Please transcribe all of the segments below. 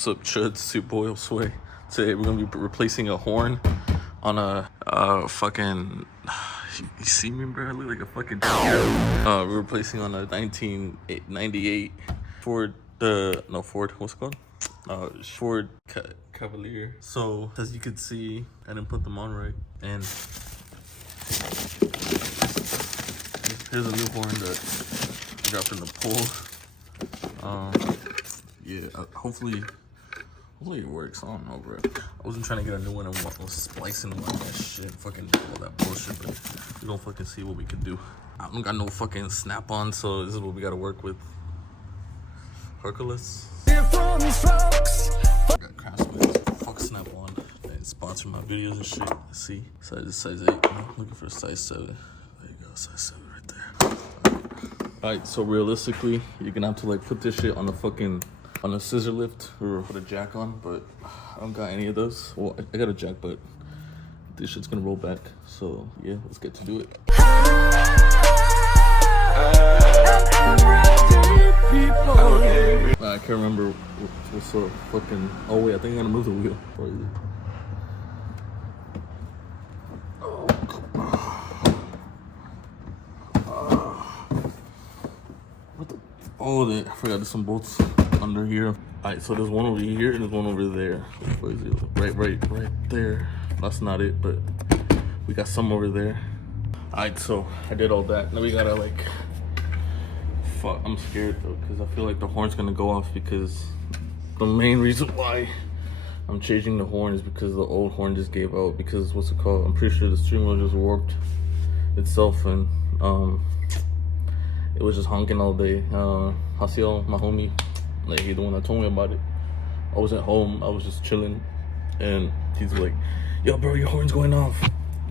What's up, chuds? It's your boy Sway. Today we're gonna be replacing a horn on a fucking. You see me, bro? I look like a fucking. We're replacing on a 1998 Ford. Ford. What's it called? Ford Cavalier. So as you can see, I didn't put them on right, and here's a new horn that I got from the pole. Yeah, hopefully it works. I don't know, bro. I wasn't trying to get a new one and was splicing one that shit, fucking all that bullshit, but we're gonna fucking see what we can do. I don't got no fucking snap-on, so this is what we gotta work with. Hercules. I got Craftsman. Fuck snap-on. They sponsor my videos and shit. Let's see. Size is size 8. I'm looking for a size 7. There you go, size 7 right there. Alright, so realistically, you're gonna have to like put this shit on a scissor lift or put a jack on, but I don't got any of those. Well, I got a jack, but this shit's gonna roll back. So yeah, let's get to do it. I can't remember what's the fucking. Oh wait, I think I gotta move the wheel. Or is it? What the? Oh, I forgot there's some bolts under here. Alright, so there's one over here and there's one over there. Where is it? Right there. That's not it, but we got some over there. Alright, so I did all that. Now we gotta like. Fuck, I'm scared though, because I feel like the horn's gonna go off, because the main reason why I'm changing the horn is because the old horn just gave out, because what's it called? I'm pretty sure the steering wheel just warped itself, and it was just honking all day. Hasiel, my homie, like he's the one that told me about it. I was at home, I was just chilling, and he's like, yo bro, your horn's going off.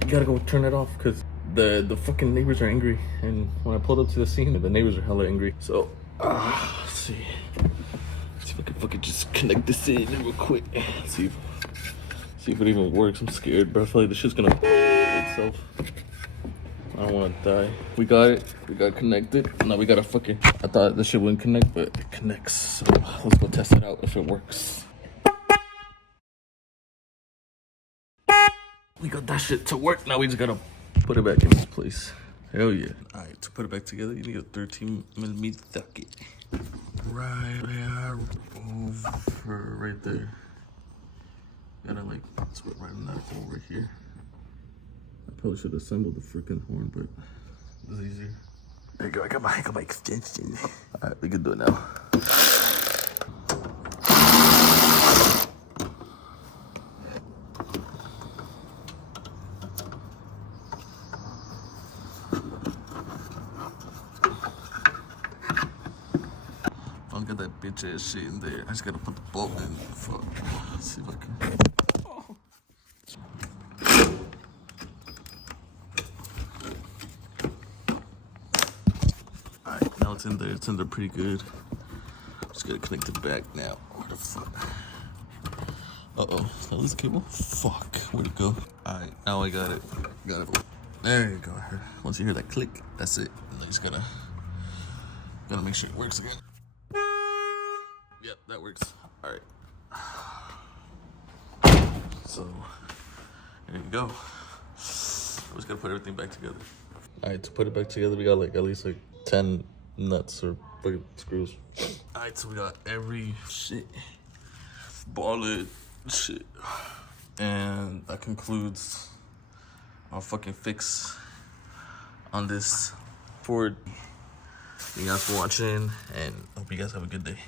You gotta go turn it off, because the fucking neighbors are angry. And when I pulled up to the scene, the neighbors are hella angry. So, let's see if I can fucking just connect this in real quick. See if it even works. I'm scared, bro. I feel like this shit's gonna itself. I don't want to die. We got it. We got connected. Now we gotta fucking. I thought this shit wouldn't connect, but it connects. So let's go test it out if it works. We got that shit to work. Now we just gotta put it back in its place. Hell yeah. Alright, to put it back together, you need a 13mm socket. Right there, over right there. Gotta like put right in that hole right here. I probably should assemble the freaking horn, but it's easier. There you go, I got my extension. Alright, we can do it now. Got that bitch ass shit in there. I just gotta put the bolt in. Fuck. Let's see if I can. Oh. Alright, now it's in there. It's in there pretty good. Just gotta connect it back now. Where the fuck? Uh-oh. Is that this cable? Fuck. Where'd it go? Alright, now I got it. Got it. There you go. Once you hear that click, that's it. And then you just gotta make sure it works again. Yep, that works. All right. So, there you go. We're just gonna put everything back together. All right, to put it back together, we got like at least like 10 nuts or screws. All right, so we got every shit, ball shit. And that concludes our fucking fix on this Ford. Thank you guys for watching, and hope you guys have a good day.